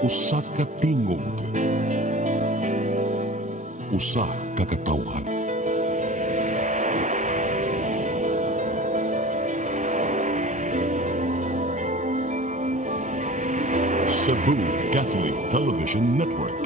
Usa ka tingog, usa ka katawhan. Cebu Catholic Television Network.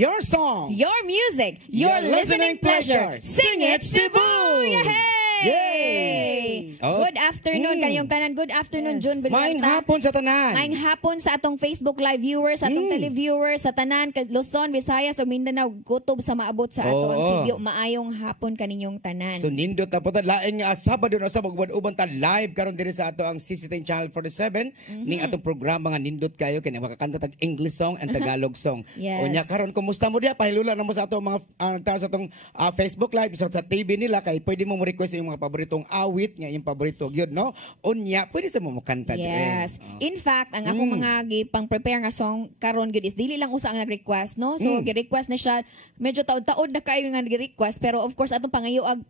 Your song, your music, your listening pleasure. Sing it, Cebu! Yay! Oh. Good afternoon kayong tanan. Good afternoon, June Belanta. Maayong hapon sa tanan. Maayong hapon sa atong Facebook Live viewers, sa atong televiewers, sa tanan, Luzon, Visayas, ug Mindanao, kutob sa maabot sa ato ang studio. Maayong hapon kaninyong tanan. So nindot na po ta laing Sabado na sa uban ta live karon diri sa ato ang CCTV Channel 47 ning atong programa nga nindot kayo kini makakanta tag English song and Tagalog song. Yes. Unya karon kumusta mo diha pahilula na mo sa ato mga sa atong Facebook Live sa TV nila kay pwede mo request yung mga paboritong awit nga yung paborito gyud no. Unya pwede sa mo makanta dire. Yes. In fact, ang akong mga gipang-prepare nga song karon gyud is dili lang usa ang nag-request no. So gi-request na siya medyo taod-taod na kayo nga nag-request pero of course atong pangayuag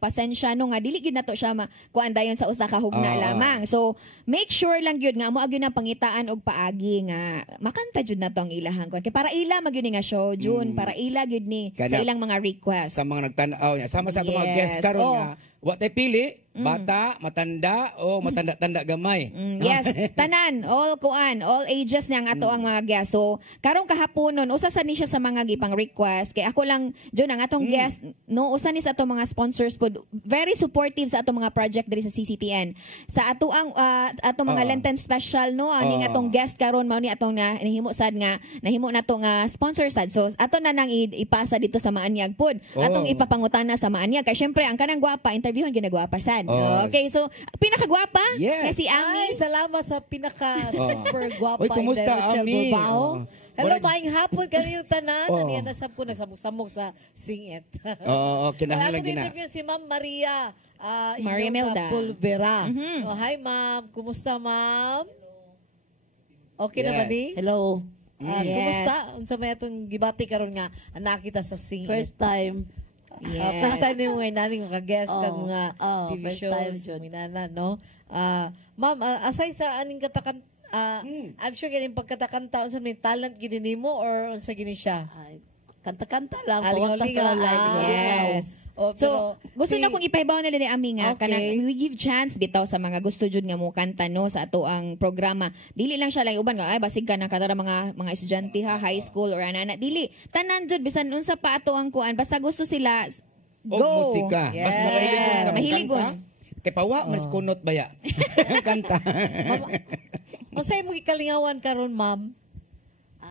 pasensya no nga dili gid nato siya kuan dayon sa usa ka hugna lamang. So make sure lang gyud nga amo gyud ang pangitaan og paagi nga makanta jud nato ang ilahang kuan kay para ila magyud ni nga show June para ila gyud ni sa ilang mga request. Sa mga nagtan-aw nya sama sa atong mga guest karon nga wa tay pili bata, matanda o matanda-tanda gamay. Yes, tanan, all kuan, all ages na ang ato ang mga guest. So, karong kahaponon, usa sa ni siya sa mga gipang request. Kay ako lang, Jun, ang atong guest, no, usa ni sa atong mga sponsors po, very supportive sa atong mga project diri sa CCTN. Sa ato ang atong mga Lenten special, no, ani atong guest karon mao ni atong nahimo sad nga, nahimo nato nga sponsor sad. So, ato na nang ipasa dito sa Maanyag pod. Atong ipapangutana sa Maanyag. Kay syempre, ang kanang gwapa, interviewon ginagwapa sad. Okay, so pinakagwapa si Ami. Ay, salamat sa super gwapa. Uy, kumusta Ami? Hello, maayong hapon kaniyong tanan. Aniya na sa po nagsamok-samok sa singit. Kinahanglan gina. Ako si Ma'am Maria Maria Melda Pulvera. Hi ma'am, kumusta ma'am? Okay naman ni? Hello. Kumusta? Unsa may atong gibati karon nga anak kita sa singit? First time. Yes. First time yung mga inaning ka-guest kag mga TV first shows, mga inana, no? Ma'am, aside sa aning katakan, I'm sure ganing pagkatakanta, unsa may talent gini nimo or unsa gini siya? Kanta-kanta lang. Aling-aling lang. Yes. So, gusto na kong ipahibaw nila ni Ami nga, kanang we give chance bitaw sa mga gusto jud nga mo kanta no sa ato ang programa. Dili lang siya lang uban nga ay basig ka na kadara mga estudyante ha, high school or ana dili. Tanan jud bisan unsa pa ato ang kuan basta gusto sila go. O musika. Yes. Basta mahiligon. Kay pawa mas kunot baya. Kanta. Unsay mo gikalingawan karon, ma'am?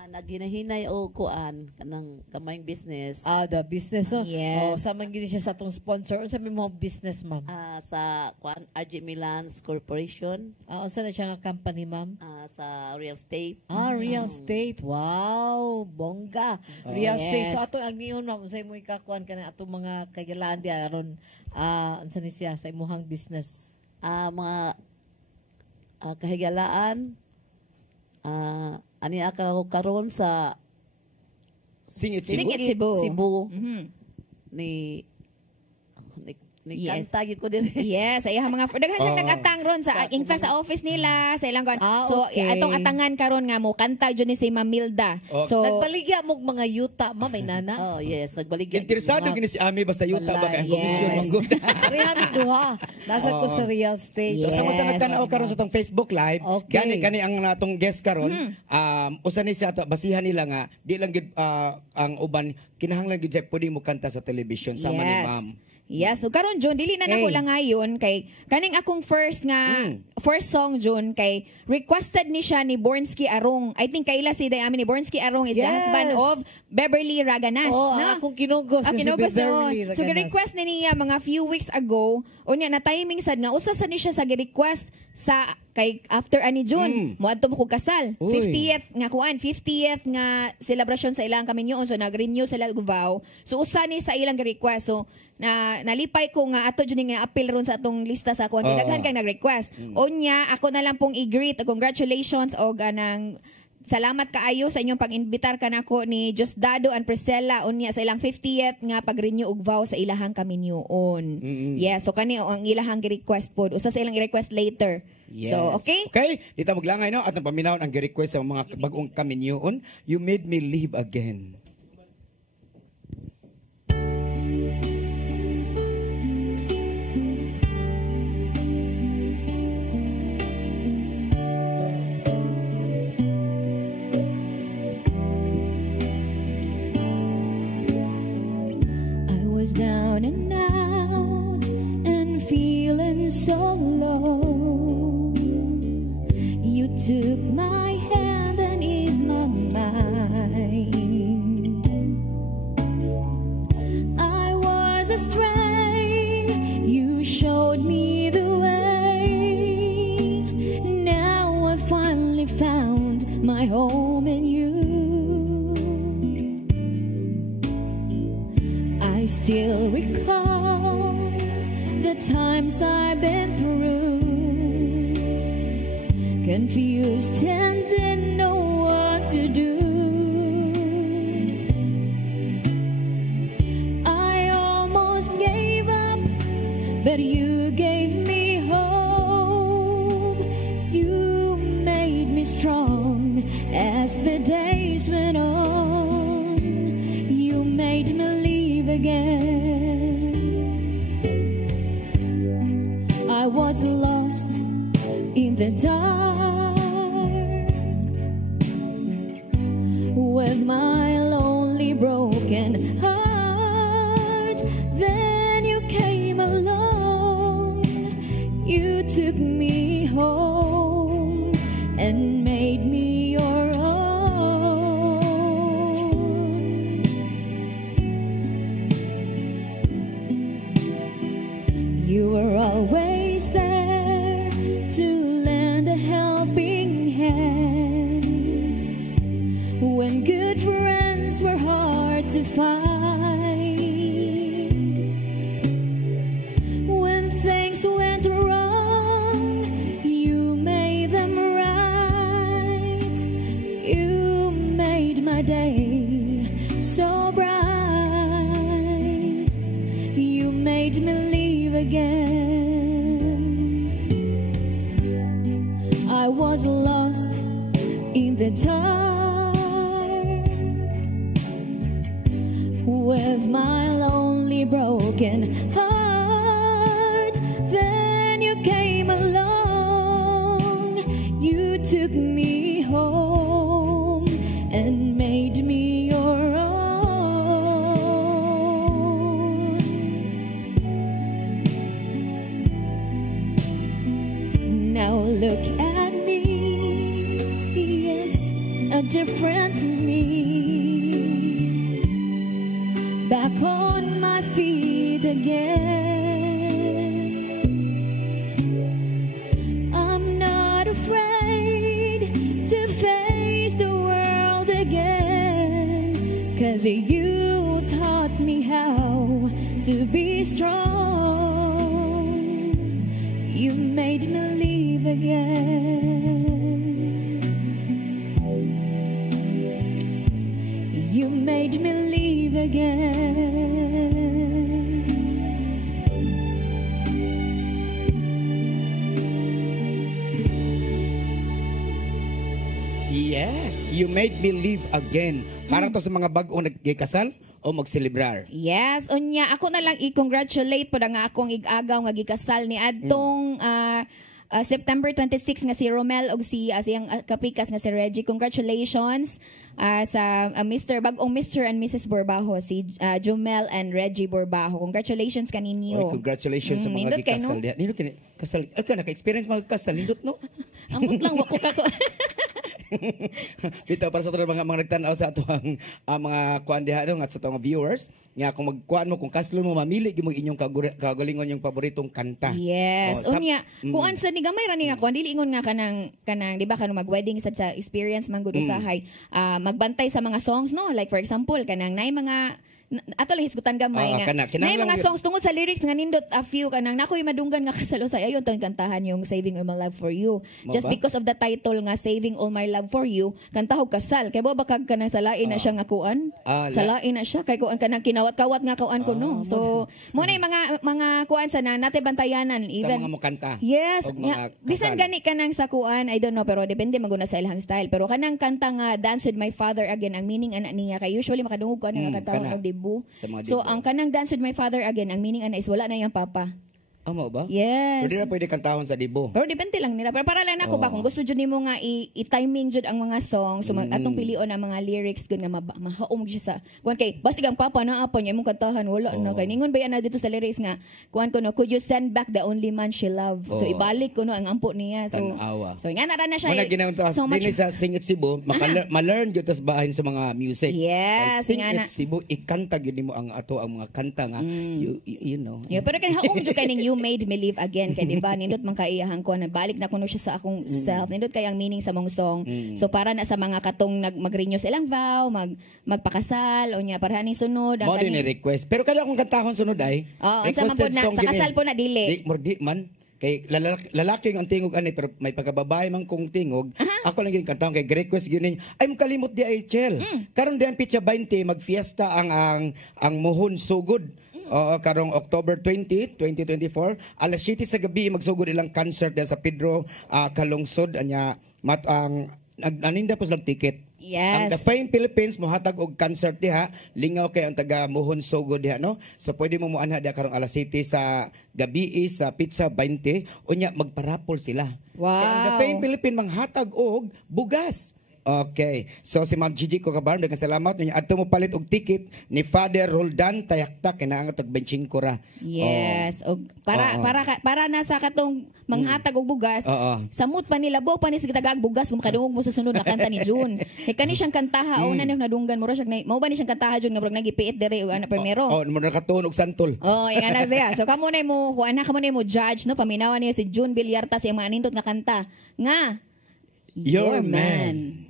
Naghinahinay o kuan kanang kamayng business. The business. Yes. Sa man gini siya sa atong sponsor. Unsa may mo business, ma'am? Sa kuan RG Milans Corporation. Unsa na siya nga company, ma'am? Sa real estate. Real estate. Wow, bongga. Real estate. So ato ang niyon, ma'am, unsay mo ikakuan kana atong mga kagalaan di aron unsa ni siya sa imuhang business? Mga kahigalaan ani ako karon sa Singit Cebu. Ni Yes. kanta gid ko dire. Yes, ay mga daghan siyang nag-atang ron sa in fact sa office nila sa ilang kuan. So atong atangan karon nga mo kanta jud ni si Ma'am Milda. So nagbaligya mo mga yuta, ma'am, may nana. Yes, nagbaligya. Interesado gini si Ami basta yuta ba kay komisyon manggod. Rehami duha. Nasa ko sa real estate. So sama sa nagtan-aw karon sa tong Facebook Live, gani ang natong guest karon, usa ni siya basihan nila nga di lang gid ang uban kinahanglan gid pwede mo kanta sa television sama ni ma'am. Yes, so karon June dili na nako Hey. lang ngayon kay kaning akong first song June kay requested ni siya ni Bornsky Arong. I think kaila si amin ni Bornsky Arong is the Yes. husband of Beverly Raganas. Oh, na? akong kinugos kasi Kinugos Beverly noon. So, Raganas. request ni niya mga few weeks ago, unya na timing sad nga, usa sa ni siya sa request sa, kay after ani June, moadto mo kog kasal. Uy. 50th nga kuan, 50th nga celebration sa ilang kaminyoon. So, nag-renew sila og vow. So, usa ni sa ilang request. So, nalipay ko nga ato dyan nga appeal ron sa atong lista sa kuan. Daghan kay nag-request. Unya, ako na lang pong i-greet. Congratulations o ganang salamat kaayo sa inyong pag-invitar kanako ni Diosdado and Priscilla unya sa ilang 50th nga pag-renew og vow sa ilahang kaminyoon. Yes, so kani ang ilahang request pod. Usa sa ilang i-request later. Yes. So, okay? Okay, dito maglangay no at paminawon ang request sa mga bagong kaminyoon. You made me live again. I was down and out and feeling so low. You took my hand and eased my mind. I was astray, you showed me the way. Now I finally found my home in you. I still recall the times I've been through, confused and didn't know what to do. I almost gave up, but you gave me hope. You made me strong as the days went on. You made me live again. I was lost in the dark with my lonely broken heart. Then you came along, you took me home and made me your own. You were always there to lend a helping hand when good friends were hard to find. When things went wrong, you made them right. You made my day so bright. You made me live again. I was lost in the dark with my lonely broken heart. Then you came along, you took me home and made me your own. Now look at me, yes, a different me. Back on my feet again. I'm not afraid to face the world again, 'cause you taught me how to be strong. You made me live again. You made me live again. Yes, you made me live again. Para to sa mga bagong nagkasal o magselebrar. Yes, unya ako na lang i-congratulate po nga akong ig-agaw nga gikasal ni adtong September 26 nga si Romel og si siyang kapikas nga si Reggie. Congratulations sa bagong Mr. and Mrs. Borbajo, si Jumel and Reggie Borbajo. Congratulations kaninyo. Congratulations sa mga nindot kay, gikasal. no? Nindot kay kasal. Ka naka-experience mga kasal nindot no? Ambot lang wako kako. Dito para sa mga nagtanaw sa atong mga kuan diha nga sa atong viewers nga kung magkuan mo kung kaslo mo mamili gyud mo inyong kagalingon yung paboritong kanta. Yes. Unya, kuan sa ni gamay ra ni nga kuan dili ingon nga kanang di ba kanang mag-wedding sa experience man gud usahay. Magbantay sa mga songs no, like for example kanang nay mga ato lang hisgutan gamay nga. Nay mga songs tungod sa lyrics nga nindot a few kanang nakoy madunggan nga kasalusay ayon ton kantahan yung Saving All My Love for You. Just because of the title nga Saving All My Love for You, kantahog kasal. Kay ba kag kanang salain na siya nga kuan? Salain na siya kay kuan kanang kinawat-kawat nga kuan ko no. So mo na mga kuan sa nate bantayanan even sa mga mukanta. Yes, bisan gani kanang sa kuan, I don't know pero depende maguna sa ilang style. Pero kanang kanta nga Dance with My Father Again, ang meaning ana niya kay usually makadungog ko nga kantahog og so, ang kanang Dance with My Father Again, ang meaning ana is wala na yung papa. Amo ba? Yes. Pero di na pwede kantahon sa dibo. Pero depende lang nila. Pero para lang ako ba, kung gusto dyan mo nga i-timing dyan ang mga songs, so atong pilion ang mga lyrics kun nga mahaom siya sa, kuhan kay, basig ang papa na apa niya mong kantahan, wala na. Kay ningon ba yan na dito sa lyrics nga, kuhan ko no, could you send back the only man she loved? So ibalik ko no, ang ampo niya. So, Tanawa. So nga na siya. Muna ginawin so much. Dili sa Sing It Cebu, ma-learn dyan tas bahin sa mga music. Yes. Sing It Cebu, ikanta yun mo ang ato ang mga kanta nga, you know. Yeah, pero kaya haom dyan kaning You Made Me Live Again. Kaya diba, nindot man kaiyahan ko, nagbalik na kuno siya sa akong self. Nindot kaya ang meaning sa mong song. So para na sa mga katong mag-renew sa ilang vow, magpakasal, o niya, para haning sunod. Mo din request. Pero kada akong kantahon sunod ay, requested song sa kasal po na dili. Di man. Kay lalaki ang tingog ani pero may pagkababae man kong tingog. Ako lang gyud kantahon kay request gyud ay makalimot di ay Chel. Karon di ang pitsa 20 magfiesta ang Muhon Sugod. Karong October 20, 2024, alas 7 sa gabi magsugod ilang concert sa Pedro Kalungsod anya naninda po silang ticket. Yes. Ang The Fame Philippines mohatag og concert diha, lingaw kay ang taga Muhon Sugod diha no. So pwede mo muanha diha karong alas 7 sa gabi sa Pizza 20 unya magparapol sila. Wow. Kaya ang The Fame Philippines manghatag og bugas. Okay. So si Ma'am Gigi ko kabaron daghang salamat niya adto mo palit og ticket ni Father Roldan Tayaktak kinaangat og 25 ra. Yes. Og para na sa katong manghatag og bugas. Samot pa nila bo pa ni sig tagag bugas kung makadungog mo sa sunod na kanta ni June. Kay kani siyang kantaha una ni nadunggan mo ra siya mao ba ni siyang kantaha June nga nagipiit dere og ana primero. Mo nakatuon og santol. Yung ana siya. So kamo na mo kuana kamo na mo judge no paminawan niya si June Villarta sa mga nindot nga kanta nga Your Man.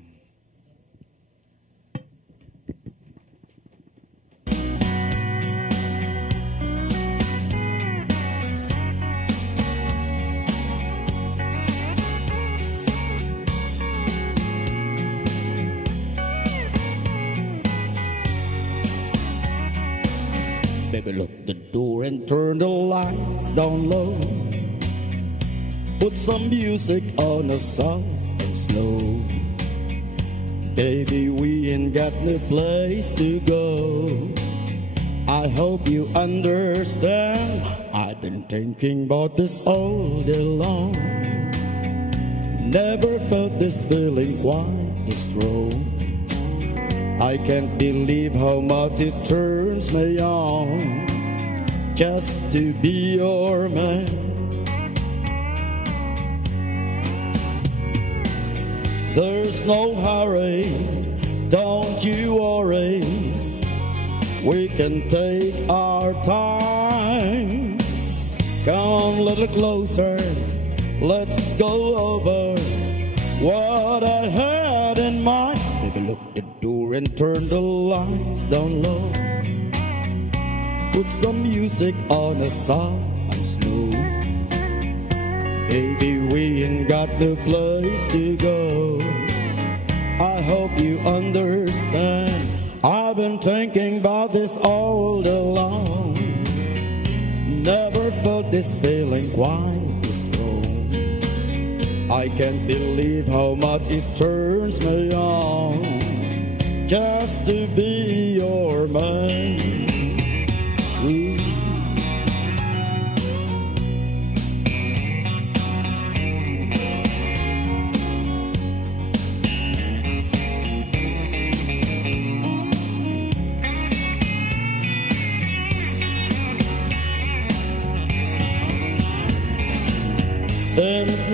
Baby, lock the door and turn the lights down low. Put some music on a soft and slow. Baby, we ain't got no place to go. I hope you understand. I've been thinking about this all day long. Never felt this feeling quite this strong. I can't believe how much it turns me on just to be your man. There's no hurry, don't you worry. We can take our time. Come a little closer, let's go over what I had in mind. Baby, look the door and turn the lights down low. Put some music on a soft and slow. Baby, we ain't got no place to go. I hope you understand. I've been thinking about this all day long. Never felt this feeling quite this strong. I can't believe how much it turns me on just to be your man.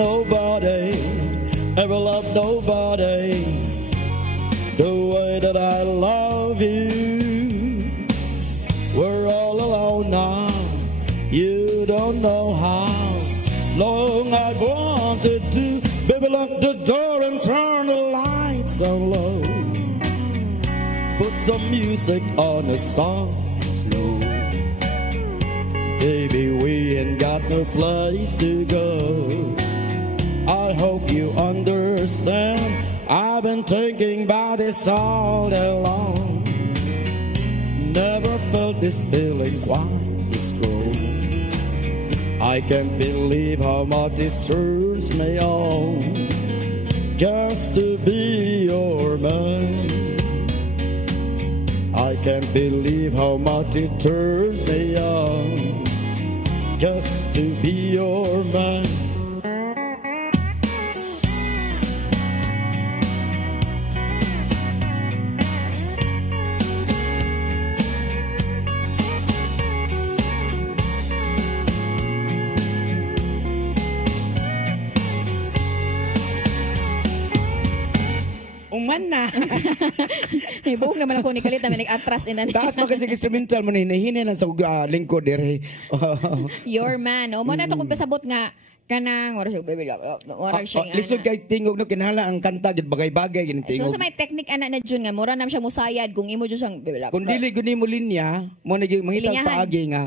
nobody ever loved nobody the way that I love you. We're all alone now. You don't know how long I've wanted to. Baby, lock the door and turn the lights down low. Put some music on a soft and slow. Baby, we ain't got no place to go. I hope you understand. I've been thinking about this all day long. Never felt this feeling quite this strong. I can't believe how much it turns me on just to be your man. I can't believe how much it turns me on just to be your man. Uman na. May buhok naman ako ni Kalit na may nag-atras din na. Taas pa kasi instrumental mo na hinahinay lang sa lingkod dire. Your man. O mo na ito kung pasabot nga kanang oras yung baby love. Oras siya Lisod kay tingog no kinahanglan ang kanta gid bagay-bagay gini tingog. So sa may technique ana na jud nga mura na siya musayad kung imo jud siyang baby love. Kung dili guni mo linya, mo naging mangitang Linyahan. paagi nga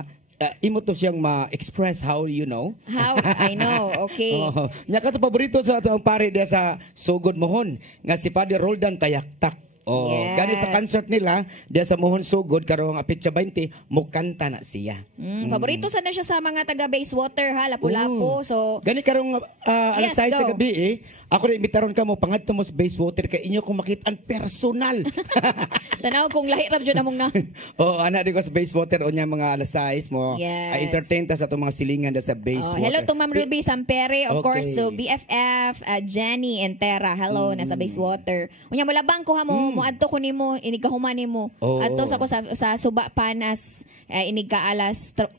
imo to siyang ma-express how you know. How? I know. Okay. Oh, nya ka to paborito sa atong pare dia sa Sugod Mohon nga si Father Roldan Tayaktak. Oh, Yes. gani sa concert nila dia sa Mohon Sugod karong Petsa 20 mo kanta na siya. Paborito sana siya sa mga taga Basewater ha, Lapu-Lapu. So Gani karong alas Yes, 6 sa go. gabi ako na imbitaron ka mo pangadto mo sa Basewater kay inyo kong makitaan personal. tanaw kung lahi ra jud among na. Oh, ana di ko sa Basewater o niya mga alas 6 mo. Yes. Entertain ta sa atong mga silingan da sa Oh, Basewater. hello to Ma'am Ruby Sampere, of Okay. course. So BFF, Jenny and Tera. Hello, nasa Basewater. Unya malabang ko ha mo, adto ko nimo, inigahuman nimo. Oo. Adto sa ko sa Suba Panas, inig ka alas 4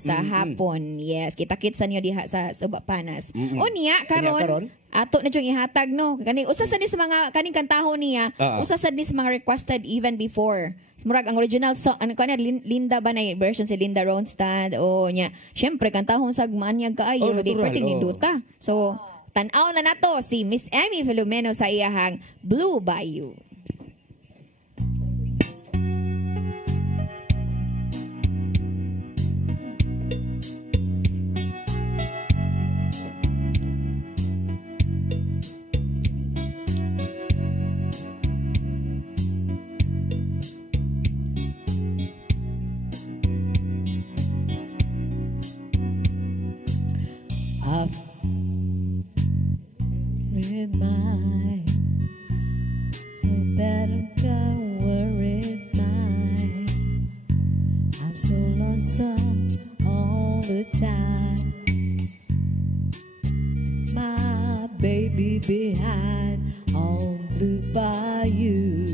sa hapon. Yes, kita-kit sa niyo diha sa Suba Panas. Unya karon? karon ato na yung ihatag no. Kani usa sa ni sa mga kaning kantahon niya, usa sa ni sa mga requested even before. Murag ang original song ano kanya Linda ba na version si Linda Ronstadt o nya. Syempre kantahon sa manyag kaayo di natural, perting ninduta. So tan-aw na nato si Miss Emmy Filomeno sa iyahang Blue Bayou. I've read mine, so bad I'm kinda worried mine. I'm so lonesome all the time. My baby behind on Blue Bayou,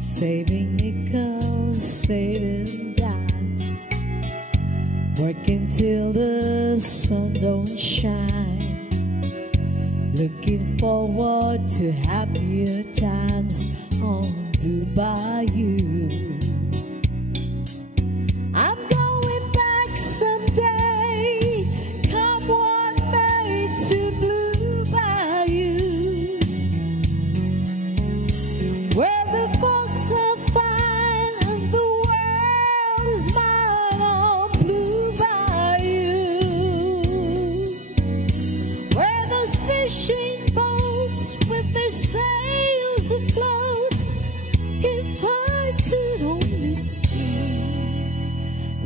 saving nickels, saving dimes, working till the sun don't shine, looking forward to happier times on Blue Bayou. I'm going back someday, come what may, to Blue Bayou, where the folks are fine and the world is mine on Blue Bayou, where those fishing boats with their sails afloat, if I could only see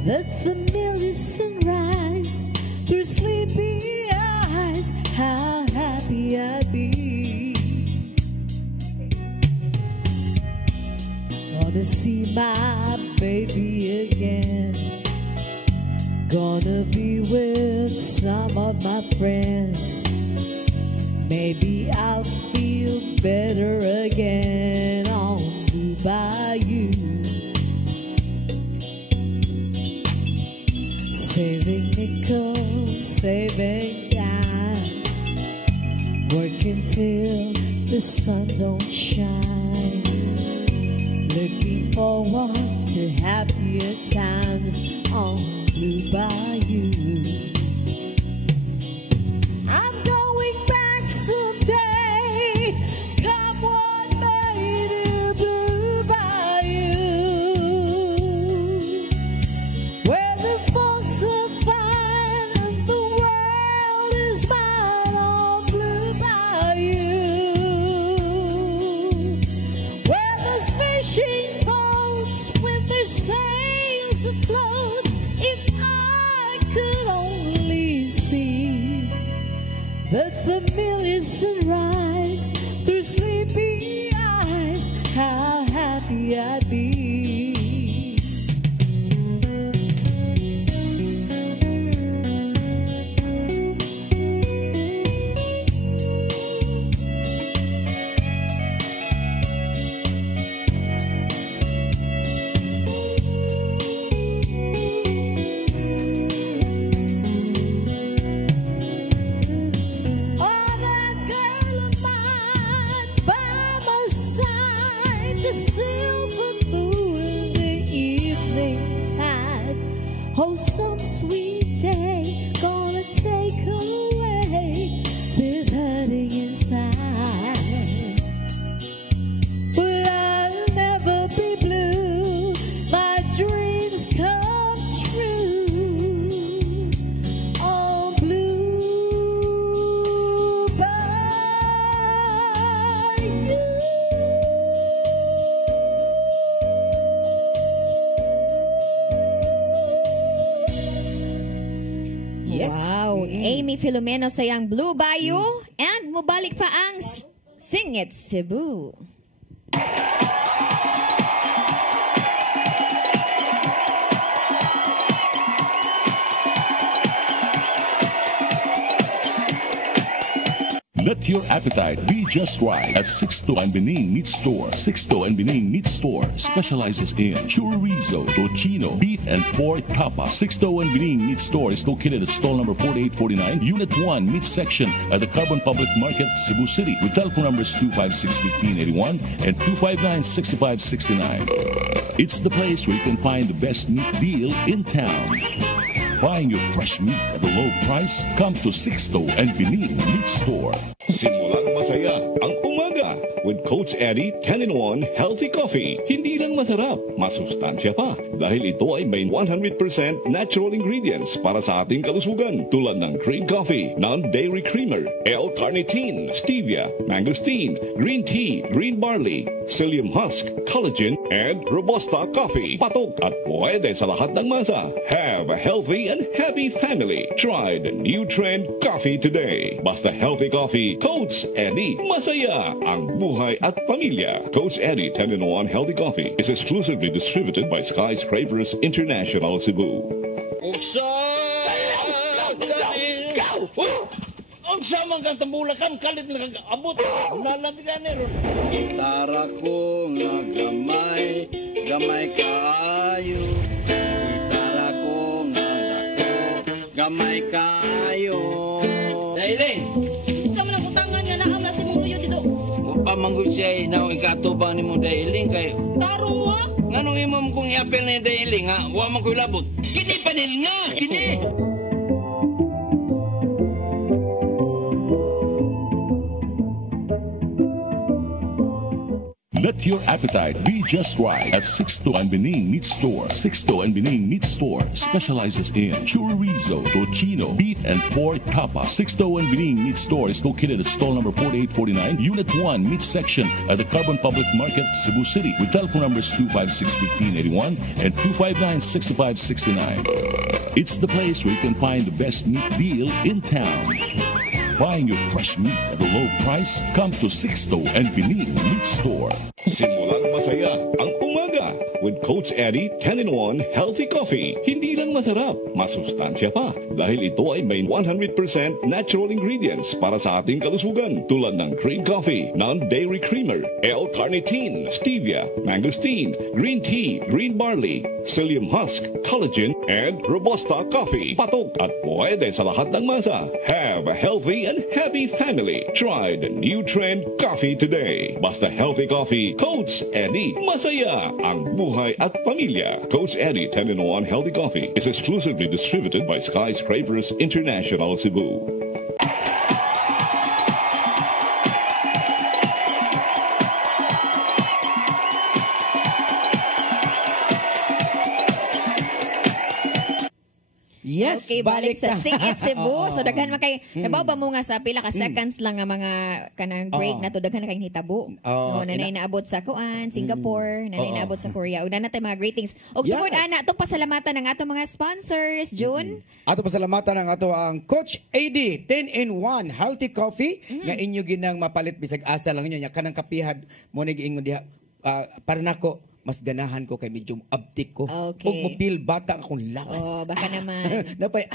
that familiar sunrise through sleepy eyes, how happy I'd be. Gonna see my baby again, gonna be with some of my friends, maybe I'll feel better again on Blue Bayou, saving nickels, working till the sun don't shine, looking forward to happier times on Blue Bayou. I'm going back someday, come what may, to Blue Bayou, where the folks are fine and the world is mine on Blue Bayou, where there's fishing boats with their sails afloat. If I could only see that familiar sunrise through sleepy eyes, how happy I'd be. Oh, that girl of mine by my side, the silver moon, the evening tide. Oh, some sweet day gonna take away this hurting inside. But I'll never be blue, my dreams come true on Blue Bayou. Yes. Wow, Amy Filomeno sayang Blue Bayou and mubalik pa ang Sing It Cebu. Let your appetite be just right at Sixto and Bening Meat Store. Sixto and Bening Meat Store specializes in chorizo, tocino, beef, and pork tapa. Sixto and Bening Meat Store is located at stall number 4849, Unit 1, Meat Section at the Carbon Public Market, Cebu City, with telephone numbers 256-1581 and 259-6569. It's the place where you can find the best meat deal in town. Buying your fresh meat at a low price? Come to Sixto and Bening Meat Store. Simulang masaya ang umaga with Coach Eddie 10-in-1 Healthy Coffee. Hindi lang masarap, masustansya pa dahil ito ay may 100% natural ingredients para sa ating kalusugan tulad ng green coffee, non-dairy creamer, L-carnitine, stevia, mangosteen, green tea, green barley, psyllium husk, collagen, and Robusta coffee. Patok at pwede sa lahat ng masa. Have a healthy and happy family. Try the new trend coffee today. Basta healthy coffee, Coach Eddie. Masaya ang buhay at pamilya. Coach Eddie 10-in-1 Healthy Coffee is exclusively distributed by Skyscrapers International Cebu. Uksa! Unsa man kang tambulakan kalit na abot nalandigan ron. Gitara ko nga gamay, gamay kaayo. Gitara ko nga dako, gamay kaayo. Dailing. Sa man ang utangan nga naam na si mong luyo dito. Pamanggod siya inaw ikatubang ni mo Dailing kay Tarong mo. nganong imong kung iapel ni Dailing ha, wa man ko'y labot. Kini panil nga, kini. Let your appetite be just right at Sixto and Bening Meat Store. Sixto and Bening Meat Store specializes in chorizo, tocino, beef, and pork tapa. Sixto and Bening Meat Store is located at stall number 4849, Unit 1, Meat Section at the Carbon Public Market, Cebu City, with telephone numbers 256-1581 and 259-6569. It's the place where you can find the best meat deal in town. Buying your fresh meat at a low price? Come to Sixto and Bening Meat Store. Simulang masaya ang umaga umaga with Coach Eddie 10-in-1 Healthy Coffee. Hindi lang masarap, masustansya pa. Dahil ito ay may 100% natural ingredients para sa ating kalusugan. Tulad ng green coffee, non-dairy creamer, L-carnitine, stevia, mangosteen, green tea, green barley, psyllium husk, collagen, and Robusta coffee. Patok at pwede sa lahat ng masa. Have a healthy and happy family. Try the new trend coffee today. Basta healthy coffee, Coach Eddie. Masaya ang buhay at pamilya. Coach Eddie 10-in-1 Healthy Coffee is exclusively distributed by Skyscrapers International Cebu. Yes, Okay, balik sa Sing It Cebu. Oo. So daghan man kay nabaw ba mo nga sa pila ka seconds lang nga mga kanang break Oo. na to daghan na kay hitabo. Oo. Nanay naabot sa Kuan, Singapore, nanay Oo. naabot sa Korea. Una na tay mga greetings. Og Yes. tungod ana atong pasalamatan ng atong mga sponsors, June. Ato pasalamatan ang ato ang Coach AD 10-in-1 Healthy Coffee nga inyo ginang mapalit bisag asa lang inyo nya kanang kapihad mo nig ingon diha para nako mas ganahan ko kay medyo abtik ko. Okay. Ug mapil bata akong lakas. Oh, baka naman. Napay.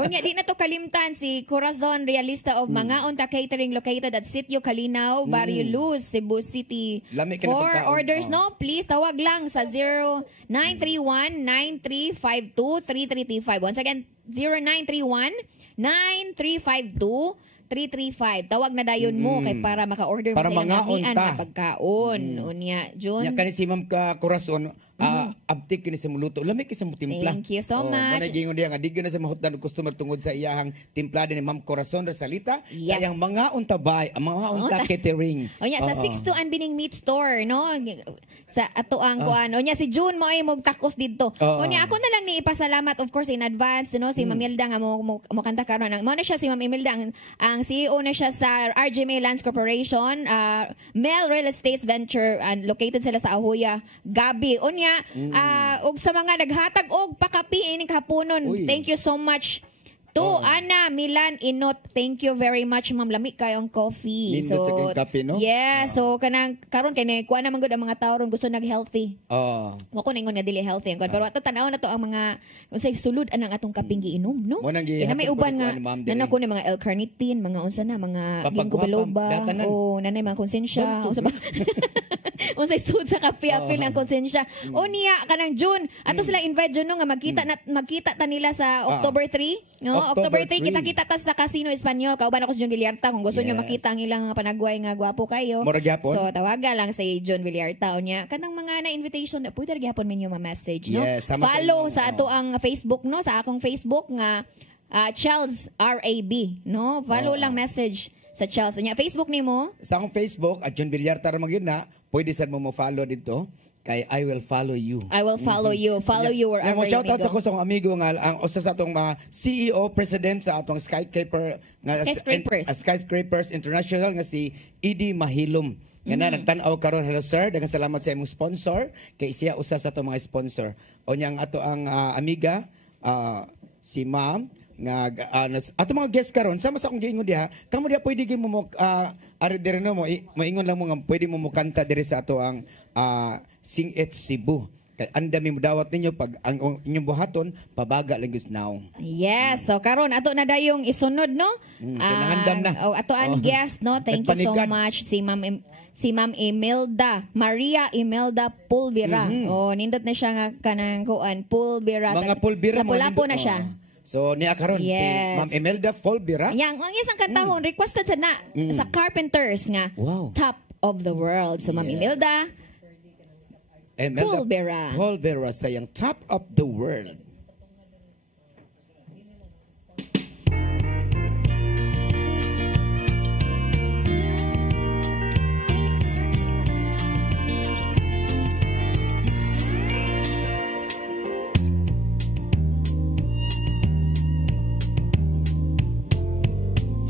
Unya, di na to kalimtan si Corazon Realista of Mangaon Catering located at Sitio Calinaw, Barrio Luz, Cebu City. Lami ka na For pagkaon. orders, Oh. no, please tawag lang sa 0931-9352-3335. Once again, 0931-9352-3335. Tawag na dayon mo kay para maka-order mo Para sa iyong mangaon hamian ta. na pagkaon. Unya, June. Nya kani si Ma'am ka Corazon, abtik kini sa muluto. Lami kay sa timpla. Thank you so much. Manay gingon diha nga di na sa mahutdan og customer tungod sa iyahang timplada ni Ma'am Corazon Resalita Yes. sa iyang mga untabay, ang mga unta catering. Onya sa Oo. 62 Anbining Meat Store, no? Sa ato ang kuan. Onya si June mo ay magtakos didto. Oo. Onya ako na lang ni ipasalamat of course in advance, no? Si Ma'am Imelda nga mo kanta karon. Mo na siya si Ma'am Imelda ang CEO na siya sa RGMA Lands Corporation, Mel Real Estates Venture, and located sila sa Ahoya, Gabi. Onya, og sa mga naghatag og pakapi ining kapunon. Uy. Thank you so much. To Ana Milan Inot, thank you very much Ma'am, lami kayong coffee. Nindot sa kayong kape, no? Yeah, so kanang karon kay kuan naman gud ang mga tao ron gusto nag-healthy. Oh. Mo ko ningon nga dili healthy ang kuan, pero ato tanaw na to ang mga unsay sulod anang atong kaping giinom, no? Mo nang Kaya na may gihatag uban ko ni nga kuan, Ma'am, dili. nanan ko ni mga L-carnitine, mga unsa na mga Papagwapa, ginkgo biloba, datanan. o nanay mga konsensya, Bantog. unsa ba? Unsay sud sa kape apil ang konsensya. O niya kanang June, ato sila invite June no, nga magkita ta nila sa October 3, no? October 3 kita ta sa Casino Espanyol. Kauban ako si John Villarta kung gusto nyo Yes. makita ang ilang panagway nga gwapo kayo. Mura gyapon. So tawaga lang sa John Villarta niya. Kanang mga na invitation na pwede gyapon minyo ma-message, no? Yes, sama sa Follow inyong, sa ato ang Facebook, no? Sa akong Facebook nga Charles RAB, no? Follow lang message sa Charles. Nya Facebook nimo. Sa akong Facebook at John Villarta ra magyud na, pwede sad mo follow dito kay I will follow you. I will follow you. Follow you wherever mo you shout may out sa go. ko sa akong amigo nga ang usa sa atong mga CEO president sa atong Skyscrapers International nga si Edie Mahilom. Nga na nagtan-aw karon. Hello sir, daghang salamat sa imong sponsor kay siya usa sa atong mga sponsor. O nyang ato ang amiga si Ma'am nga ato mga guest karon sama sa akong giingon diha kamo diha pwede gyud mo ari dire no mo ingon lang mo nga pwede mo kanta dire sa ato ang Sing It Cebu. Kay andami mo dawat ninyo pag ang inyong buhaton pabaga lang gyud now. Yes. So karon ato na dayong isunod, no? Kinahandam na. Ato ang guest, no? Thank you so Nagpanigad. much si Ma'am Imelda, Maria Imelda Pulvera. Oh, nindot na siya nga kanang kuan Pulvera. Mga pulbira Lapu-lapo na siya. So niya karon si Yes. Ma'am Imelda Folbira. Yang ang isang kantahon requested sa sa Carpenters nga Wow. Top of the World. So Ma'am Yes. Imelda Pulvera. Folbira sayang Top of the World.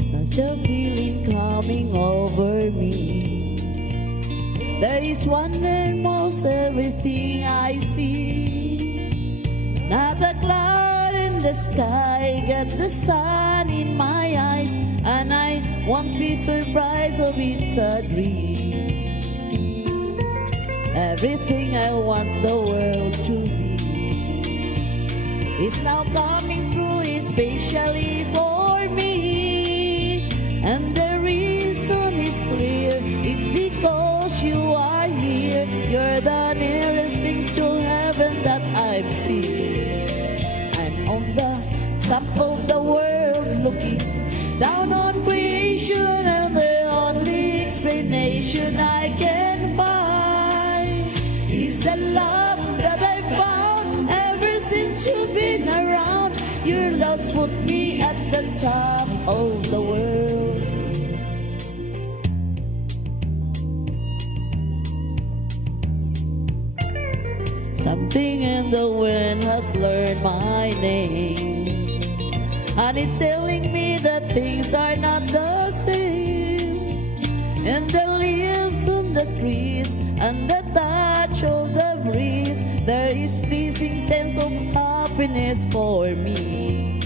Such a feeling coming over me. There is wonder in most everything I see. Not a cloud in the sky, got the sun in my eyes, and I won't be surprised if it's a dream. everything I want the world to be is now coming true, especially for me. And the reason is clear, it's because you are here. You're the nearest things to heaven that I've seen. I'm on the top of the world looking down on creation, and the only explanation I can find is the love that I found ever since you've been around. Your love put me at the top of the world. Something in the wind has learned my name, and it's telling me that things are not the same. And the leaves on the trees and the touch of the breeze, there is pleasing sense of happiness for me.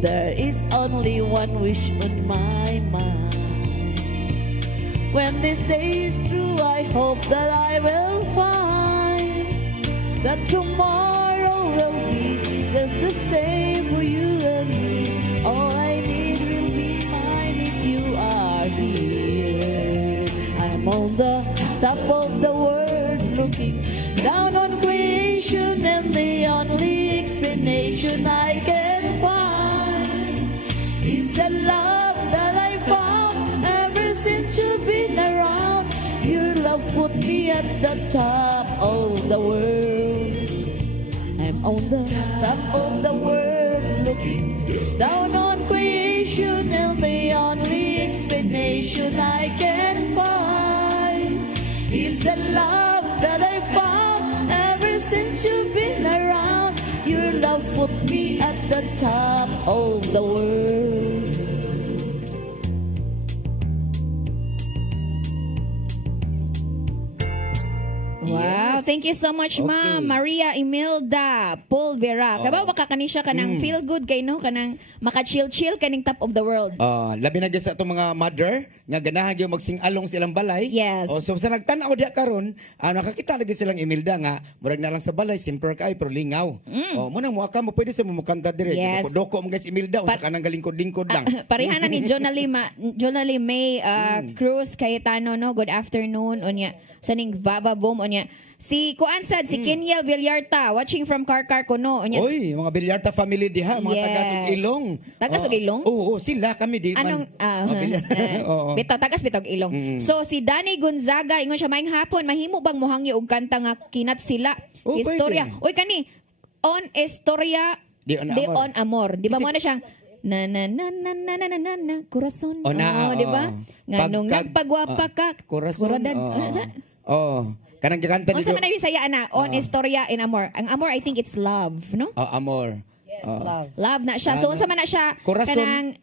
There is only one wish on my mind. When this day is through, I hope that I will find that tomorrow will be just the same for you and me. All I need will be mine if you are here. I'm on the top of the world looking down on creation, and the only explanation I can find is the love that I found ever since you've been around. Your love put me at the top of the world. I'm on the top of the world looking down on creation, and the only explanation I can find is the love that I found ever since you've been around. Your love put me at the top of the world. Wow, thank you so much, Ma'am Maria Imelda Pulvera. Kabaw baka kanisya kanang feel good kay no, kanang maka-chill-chill kaning top of the world. Labi na gyud sa itong mga mother nga ganahan gyud magsing-along silang balay. Yes. So sa nagtan-aw diha karon, nakakita na gyud silang Imelda nga murag na lang sa balay simple kay pero lingaw. Muna mo aka mo pwede sa mo kanta dire. Yes. Doko mo guys Imelda usa kanang galingkod-lingkod lang. Pareha na ni Jonali May Cruz Cayetano, no? Good afternoon. Onya saning Vava Boom onya. Si Kuansad, si Kenyel Villarta, watching from Karkar Kuno. Oy, mga Villarta family diha, mga taga-Sug Ilong. Taga-Sug Ilong? Oo, sila kami di man. Bitaw, tagas-bitog Ilong. So, si Danny Gonzaga, ingon siya, maing hapon, mahimo bang mohangyo og kanta nga kinat sila? Istorya. Oy, kani, on Istorya de on Amor. Di ba mo na siyang, na na na na na na na na na corazon. Di ba? Nganong nagpagwapa ka. Corazon. Kanang gikanta dito. Unsa man na Bisaya na on Istorya in Amor. Ang Amor I think it's love, no? Amor. Yes, love. Love na siya. So unsa man na siya kanang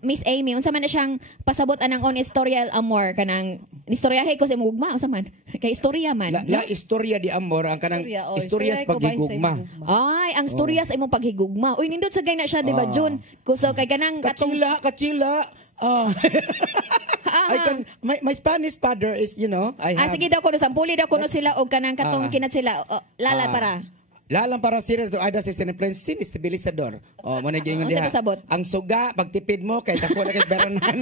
Miss Amy, unsa man na siyang pasabot anang on Istorya el Amor kanang istoryahe ko sa mugma unsa man? Kay istorya man. La istorya di Amor ang kanang istorya sa paghigugma. Ay, ang istorya sa imong paghigugma. Uy nindot sa gay na siya, di ba, June? So kay kanang kachila. I can my Spanish father is I have sige daw kuno sampuli daw kuno sila og kanang katong kinat sila lalang para sila to ada sa siniplen sinestabilizador. Mo na gingon diha. Ang suga pagtipid mo kay dako na kay beranan.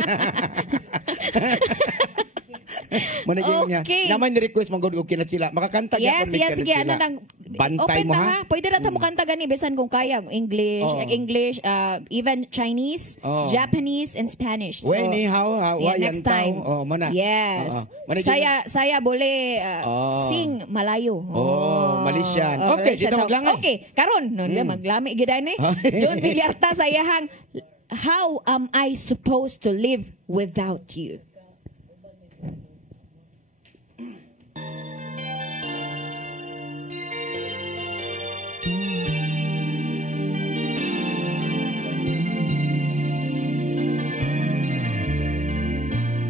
Mo na gingon niya. Naman ni request mangod og kinat sila. Makakanta gyud ko yes, sige ano nang bantay mo ha. Pwede ra ta mo kanta gani bisan kung kaya English, even Chinese, Japanese and Spanish. So, ni how next time. Mo na. Yes. Saya boleh sing Malayo. Malaysian. Okay, dito maglangay. Okay, karon nun maglami gid ani. John Villarta sayahang how am I supposed to live without you?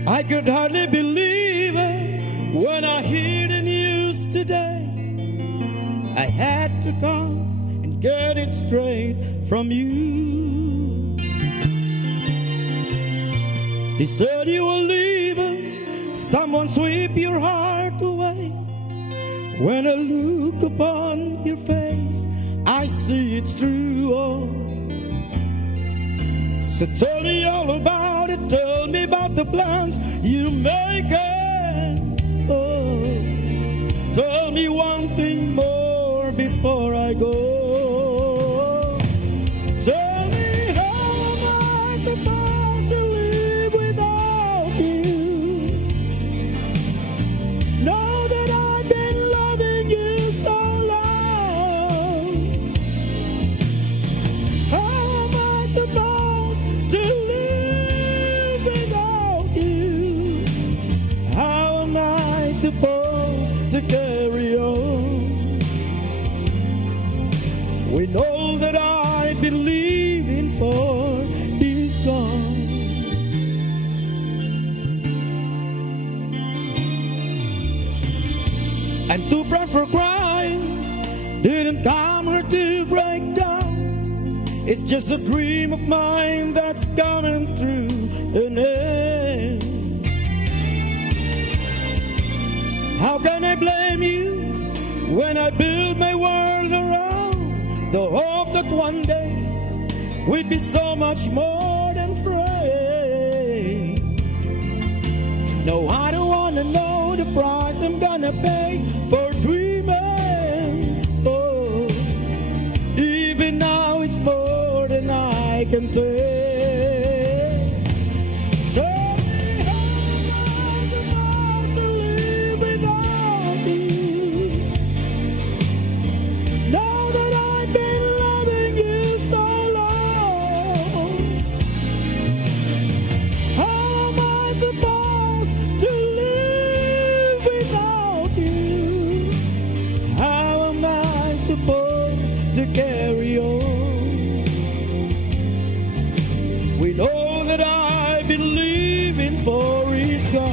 I could hardly believe it when I heard the news today. I had to come and get it straight from you. They said you were leaving, someone sweep your heart away. When I look upon your face, I see it's true. Oh. So tell me all about it. Tell me about the plans you're making. Oh. Tell me one thing more before I go. Tell me how am I supposed to live without you? Know that I've been loving you so long. How am I supposed to live without you? How am I supposed to carry on? We know that I believe in for is gone. And to pray for crying didn't come here to break down. It's just a dream of mine that's coming through an end. How can I blame you when I build my world around the hope that one day we'd be so much more than friends? No, I don't wanna know the price I'm gonna pay for dreaming. Oh, even now it's more than I can take. Tell me how am I supposed to live without you? Now that I've been loving you so long, how am I supposed to live without you? How am I supposed to carry on? We know that I believe in for is gone.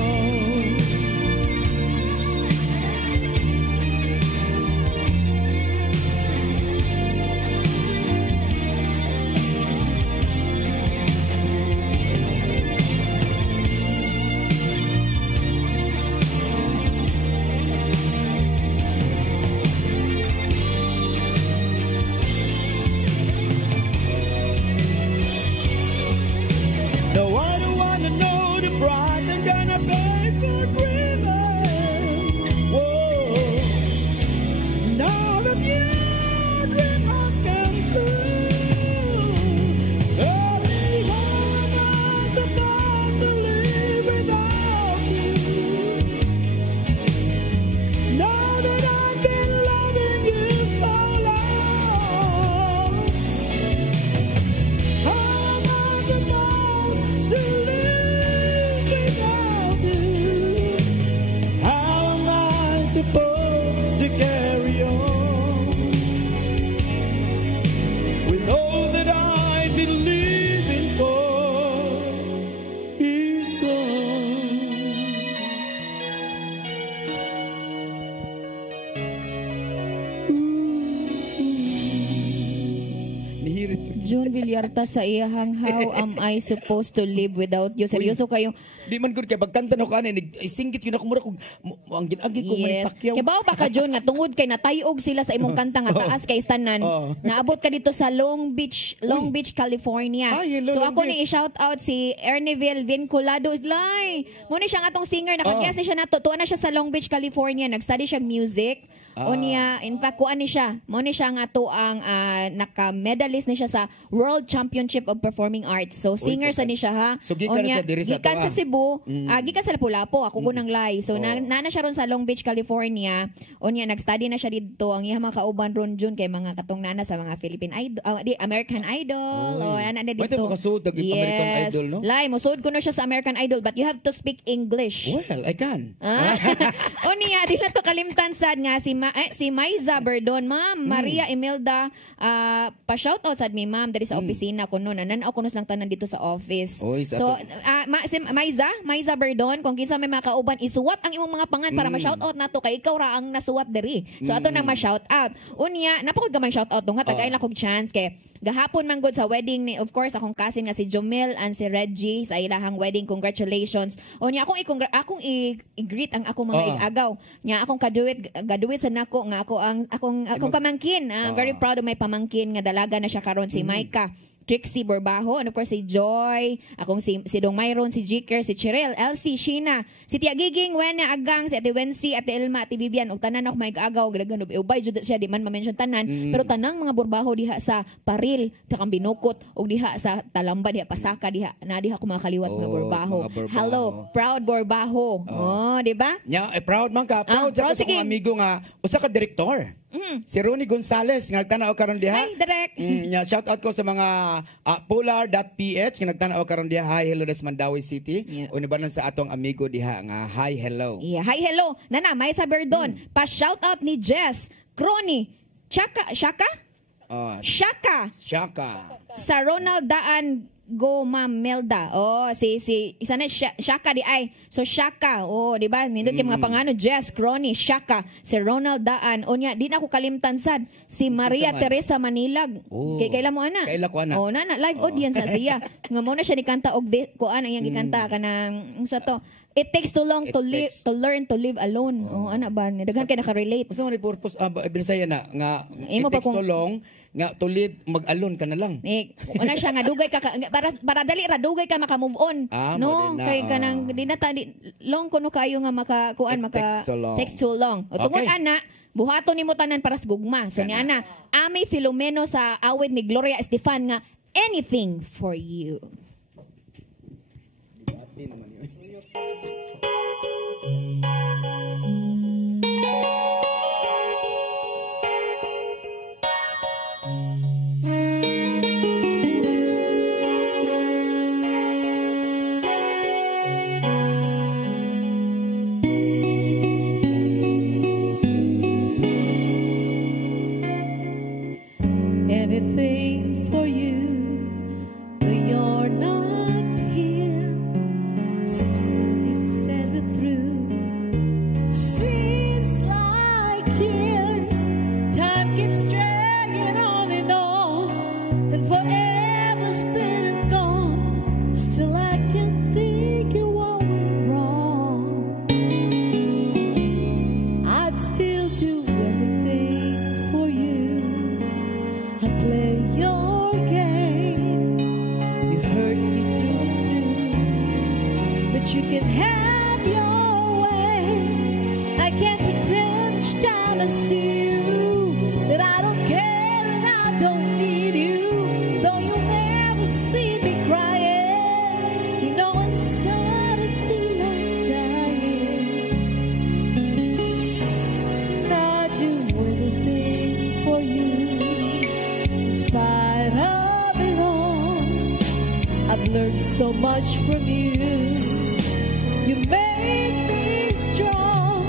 No, I don't wanna know the price I'm gonna pay for dreaming. Whoa. Now that your dream has come true, tell me how am I supposed to live without you? Now that I've been loving you so long, how am I supposed to live without you? How am I supposed to carry on? We know that I believe in for is gone. Nihirit ko. June Villarta sa iyahang How Am I Supposed to Live Without You? Seryoso kayo? Di man good kay pagkanta no kanin isinggit yun ako mura kog ang ginagi ko Yes. manipakyaw. Kaya ba ka, June, nga tungod kay natayog sila sa imong kanta nga taas kay Stanan. Naabot ka dito sa Long Beach, California. Ay, hello, So Long ako Beach. ni i-shout out si Erneville Vinculado. Lay, muna siya nga tong singer. Nakaguess ni siya nato. Tuwa na siya sa Long Beach, California. Nag-study siya music. O niya, in fact, kuan ni siya. Muna siya nga to ang naka-medalist ni siya sa World Championship of Performing Arts. So singer sa ni siya ha. So, gikan O niya, siya diri sa gikan to, sa Cebu. Gikan sa Lapu-Lapu. Ako kunang lay. So nana siya ron sa Long Beach, California. O niya, nag-study na siya dito. Ang iya mga kauban ron June kay mga katong nana sa mga Philippine Idol, American Idol. O nana na Pwede dito. makasuod ng American Idol, no? Lay, musud ko na siya sa American Idol but you have to speak English. Well, I can. O niya, di na to kalimtan sad nga si Maiza Berdon, ma'am, Maria Imelda, pa-shoutout sad mi ma'am dari sa opisina opisina kuno nananaw kuno lang tanan dito sa office. Oy, sa So ato- si Maiza Berdon kung kinsa may mga kauban isuwat ang imong mga pangan para ma-shout out nato kay ikaw ra ang nasuwat diri. So ato nang ma-shout out. Unya napakod gamay shout out nga tagay lang kog chance kay gahapon man gud sa wedding ni of course akong cousin nga si Jomel and si Reggie sa ilahang wedding. Congratulations. Unya akong i-greet ang akong mga agaw. Nya akong gaduit sa nako nga akong pamangkin. Very proud of my pamangkin nga dalaga na siya karon si Micah Trixie Borbaho, and of course si Joy, akong si Dong Myron, si Jiker, si Cheryl, Elsie, Sheena, si Tia Giging, Wena, Agang, si Ate Wency, Ate Elma, Ate Bibian, ug tanan ako may agaw, gadagan ubay jud siya di man ma-mention tanan, pero tanang mga Borbaho diha sa Paril, takang Binukot, ug diha sa Talamba diha Pasaka diha, na diha ko mga kaliwat mga Borbaho. mga Borbaho. Hello, proud Borbaho. Di ba? Nya, proud man ka. Proud sa proud, akong sige. amigo nga usa ka direktor. Si Ronnie Gonzales nga nagtanaw karon diha. Hi, direct. Nya shout out ko sa mga polar.ph nga nagtanaw karon diha. Hi, hello das Mandawi City. Yeah. Unibanan sa atong amigo diha nga hi, hello. Yeah, hi, hello. Nana, may sa Berdon. Pa-shout out ni Jess, Crony, Shaka? Shaka. Sa Ronald Daan Go Ma'am Melda. Si isa na Shaka di ay. So Shaka, di ba? Nindot yung mga pangano, Jess, Crony, Shaka, si Ronald Daan. Nya, di na ako kalimtan sad. Si Maria Teresa Manilag. Kailan mo ana? Kaila ko ana. Nana, live audience na siya. Nga mo na siya ni kanta og kuan ang iyang gikanta kanang sa to. It takes too long to learn to live alone. Ana ba? Daghan kay naka-relate. Usa man ni purpose Bisaya na nga Imo pa it takes kung- too long nga to live mag-alone ka na lang. Una siya nga dugay ka para dali ra dugay ka maka-move on. Mo din No, na, kay kanang di na long kuno kayo nga makakuan takes too long. O tungod Okay. ana, buhaton nimo tanan para sa gugma. So ni ana, Ami Filomeno sa awit ni Gloria Estefan nga Anything for You. Anything for you, but you're not here. Since you said it through, seems like years. Time keeps dragging on, and forever's been and gone. Still, I can figure what went wrong. I'd still do anything for you. I play your game. You hurt me through and through, but you can have your way. I can't pretend each time I see you that I don't care and I don't need you. Though you'll never see me crying, you know inside I feel like dying. I'd do anything for you. In spite of it all, I've learned so much from you. You made me strong.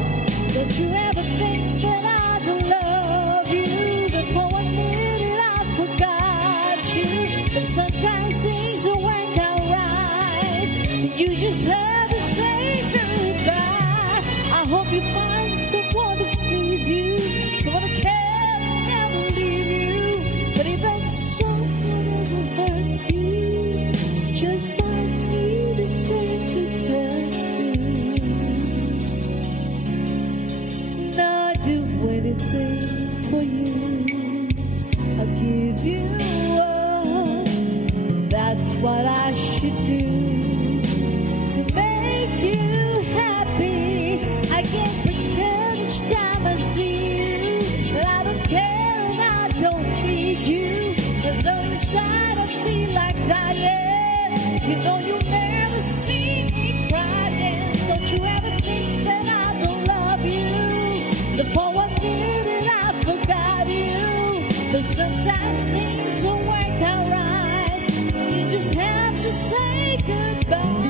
Don't you ever think that I don't love you? Before one minute I forgot you. But sometimes things don't work out right. You just have to say goodbye. I hope you find someone to please you, someone who can never leave you. But if that someone ever hurts you, just might need a friend to turn to. Not do anything for you. I'll give you up. That's what I should do to make you happy. I can't pretend each time I see you that I don't care and I don't need you. But though inside I feel like dying, you know you'll never see me crying. Don't you ever think that I don't love you? The for one minute I forgot you. But sometimes things don't work out right. You just have to say goodbye.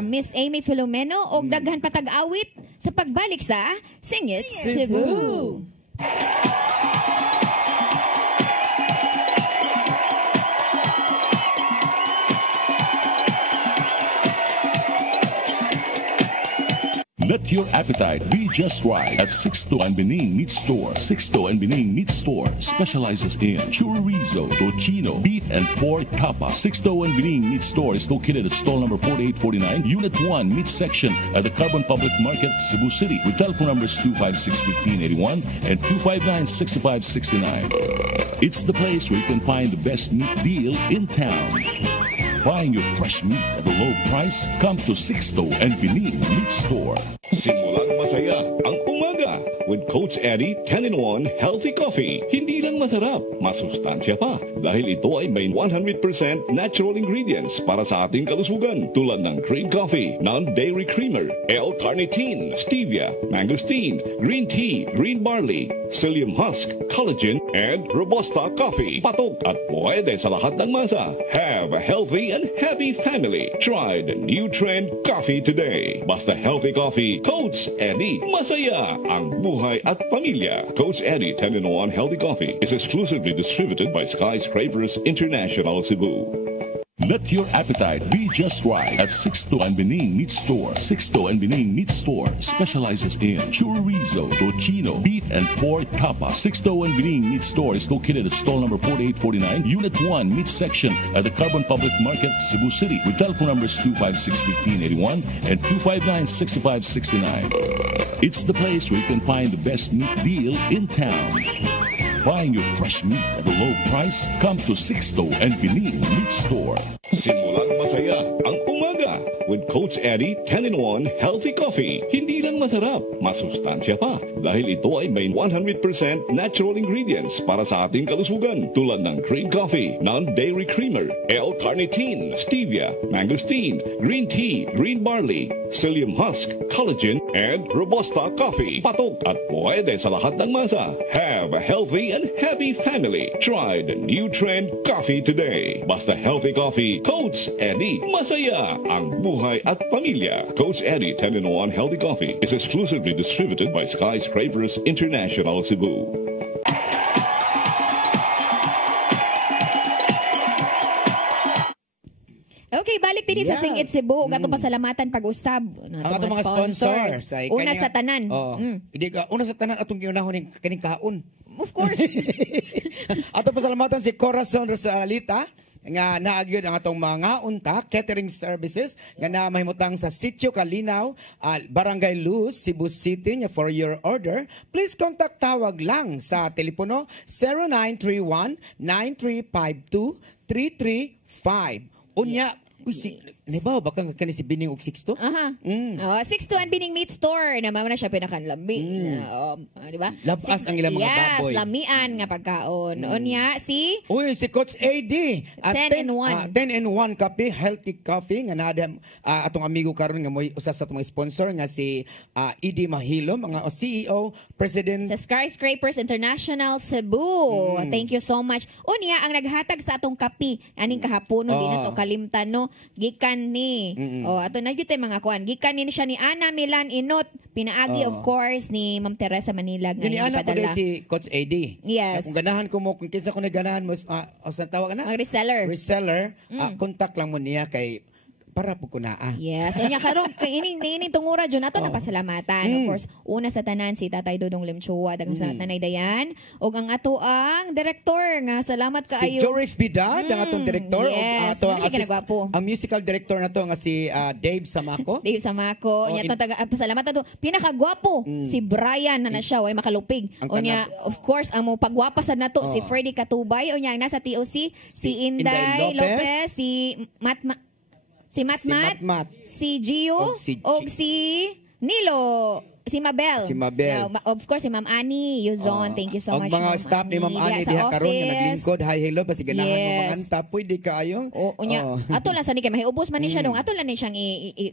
Miss Amy Filomeno og daghan patag-awit sa pagbalik sa Sing It Cebu. Let your appetite be just right at Sixto and Bening Meat Store. Sixto and Bening Meat Store specializes in chorizo, tocino, beef and pork tapa. Sixto and Bening Meat Store is located at stall number 4849, Unit 1, Meat Section at the Carbon Public Market, Cebu City, with telephone numbers 256-1581 and 259-6569. It's the place where you can find the best meat deal in town. Buying your fresh meat at a low price, come to Sixto and Bening Meat Store. Simulang masaya ang umaga with Coach Eddie 10-in-1 Healthy Coffee. Hindi lang masarap, masustansya pa dahil ito ay may 100% natural ingredients para sa ating kalusugan tulad ng green coffee, non-dairy creamer, L-carnitine, stevia, mangosteen, green tea, green barley, psyllium husk, collagen, and Robusta coffee. Patok at pwede sa lahat ng masa. Have a healthy and happy family. Try the new trend coffee today. Basta healthy coffee, Coach Eddie. Masaya ang buhay at pamilya. Coach Eddie 10-in-1 Healthy Coffee is exclusively distributed by Skyscrapers International Cebu. Let your appetite be just right at Sixto and Bening Meat Store. Sixto and Bening Meat Store specializes in chorizo, tocino, beef and pork tapa. Sixto and Bening Meat Store is located at stall number 4849, Unit 1, Meat Section at the Carbon Public Market, Cebu City, with telephone numbers 256-1581 and 259-6569. It's the place where you can find the best meat deal in town. Buying your fresh meat at a low price, come to Sixto and Bening Meat Store. Simulang masaya ang umaga with Coach Eddie 10-in-1 Healthy Coffee. Hindi lang masarap, masustansya pa dahil ito ay may 100% natural ingredients para sa ating kalusugan tulad ng green coffee, non-dairy creamer, L-carnitine, stevia, mangosteen, green tea, green barley, psyllium husk, collagen, and Robusta coffee. Patok at pwede sa lahat ng masa. Have a healthy and happy family. Try the new trend coffee today. Basta healthy coffee, Coach Eddie. Masaya ang buhay at pamilya. Coach Eddie 10-in-1 Healthy Coffee is exclusively distributed by Skyscrapers International Cebu. Okay, balik din sa Sing It Cebu. Gato pasalamatan pag-usab. Ang atong mga sponsors. Una sa tanan. Una sa tanan atong giunahon ng kaning kaon. Of course. Atong pasalamatan si Corazon Rosalita nga naagyod ang atong mga unta catering services nga mahimutang sa Sitio Kalinaw, Barangay Luz, Cebu City. For your order, please contact tawag lang sa telepono 0931-9352-335. Unya, Nibaw, baka kani si Bining og Sixto? Sixto and Bining Meat Store. Naman na siya pinakanlambi. Di ba? Labas ang ilang mga baboy. Yes, lamian nga pagkaon. Unya, si Coach AD. 10-in-1. 10-in-1 coffee, healthy coffee. Nga na atong amigo karon nga mo usa sa atong sponsor nga si Edie Mahilom, ang CEO, President sa Skyscrapers International Cebu. Thank you so much. Unya, ang naghatag sa atong kape, aning kahapon, di na to kalimtan, no? Gikan ni ato na gyud mga kuan, gikan ni siya ni Ana Milan Inot, pinaagi of course ni Ma'am Teresa Manila nga ipadala si Coach AD. Yes. Kung ganahan ko mo, kung kinsa ko naganahan mo sa tawag na reseller, contact lang mo niya kay para po kunaa. Yes. Anya karon ining tungura jud nato napasalamatan. Of course, una sa tanan si Tatay Dodong Limchua, daghang sa Nanay Dayan, ug ang ato ang director nga salamat kaayo. Si Jorix Bidad, ang atong director, ug ang ato ang musical director nato nga si Dave Samako. Dave Samako. Nya salamat ato. Pinakagwapo si Brian na siya way makalupig. Unya of course ang mo pagwapa sad nato si Freddy Katubay, unya nasa TOC si Inday Lopez, si Matmat, si Gio, o si Nilo Si Mabel. Si Mabel. Yeah, of course, si Ma'am Annie Yuzon. Thank you so much, mga Ma'am staff ni Ma'am Annie Diha diha sa karon nga office. naglingkod. Hi, hello, basi ganahan mo Yes. mga anta, pwede kaayo. Ato lang sa ni kay mahiubos man ni siya dong. Ato lang ni siyang